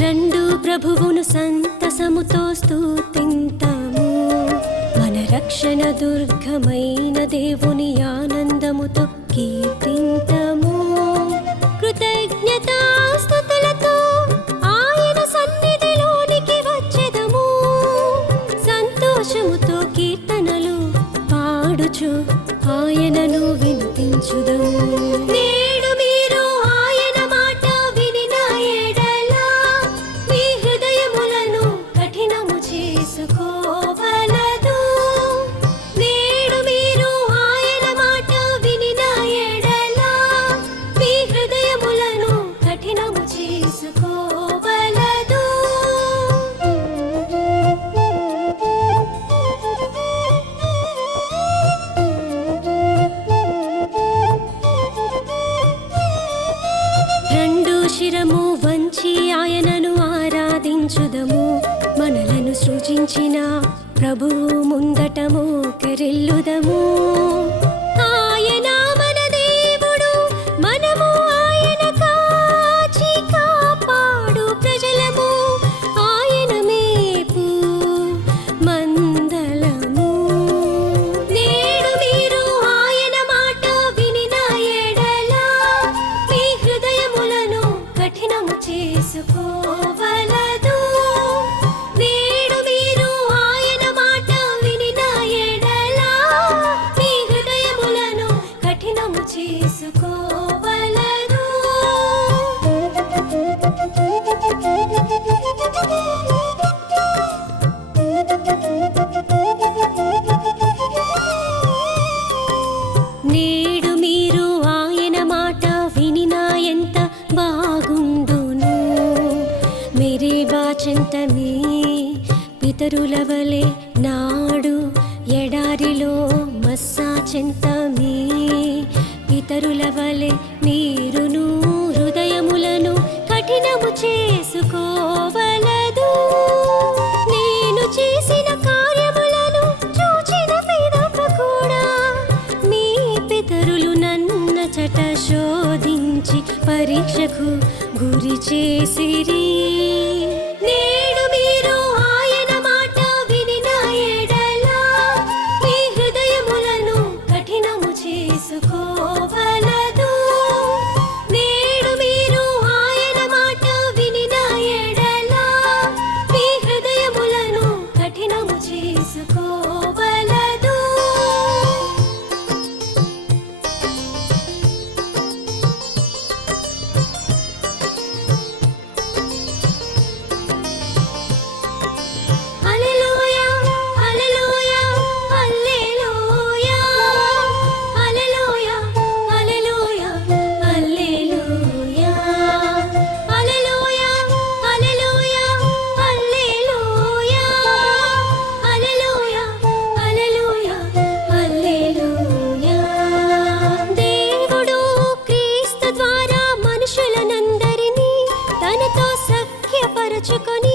రెండు ప్రభువును సంతసముతో స్తుతింతాము. మన రక్షణ దుర్గమైన దేవుని ఆనందముతో కీర్తింతము. కృతజ్ఞతాస్తుతులతో ఆయన సన్నిధిలోనికి వచ్చెదము. సంతోషముతో కీర్తనలు పాడుచు ఆయనను వినిపించుదము. నేడు మీరు ఆయన మాట వినిన ఎడల మీ హృదయములను కఠినము చేసుకోవలదు. నేడు మీరు ఆయన మాట వినిన ఎడల మీ హృదయములను కఠినము చేసుకోవలదు. రెండు శిరము వంచి ఆయనను ఆరాధించుదము. మనలను సృజించిన ప్రభువు ముందట మోకరిల్లుదము. ఆయన మన దేవుడు, మనము ఆయన కాచి కాపాడు ప్రజలము. ఆయన మేపు మందలము. నేడు మీరు ఆయన మాట వినిన ఎడల మీ హృదయములను కఠినము చేసుకోవలదు. నేడు మీరు ఆయన మాట వినిన ఎడల మీ హృదయములను కఠినము చేసుకోవలదు. నేడు మీరు ఆయన మాట వినినా ఎంత బాగుండును. మెరీబా చెంత మీ పితరుల వలె నాడు ఎడారిలో మస్సా చెంత మీ పితరుల వలె మీరును హృదయములను కఠినము చేసుకోవలదు. నేను చేసిన కార్యములను చూచిన పిదప కూడా మీ పితరులు నన్నచట శోధించి పరీక్షకు గురి చేసిరి. నేడు మీరు ఆయన మాట వినిన ఎడల మీ హృదయములను కఠినము చేసుకోవలదు. నేడు మీరు ఆయన మాట వినిన ఎడల మీ హృదయములను కఠినము చేసుకోవలదు. హల్లెలూయా, హల్లెలూయా, హల్లెలూయా. హల్లెలూయా, హల్లెలూయా, హల్లెలూయా. హల్లెలూయా, హల్లెలూయా, హల్లెలూయా. హల్లెలూయా, హల్లెలూయా, హల్లెలూయా. దేవుడు క్రీస్తు ద్వారా మనుషులనందరినీ తనతో సఖ్యపరచుకొని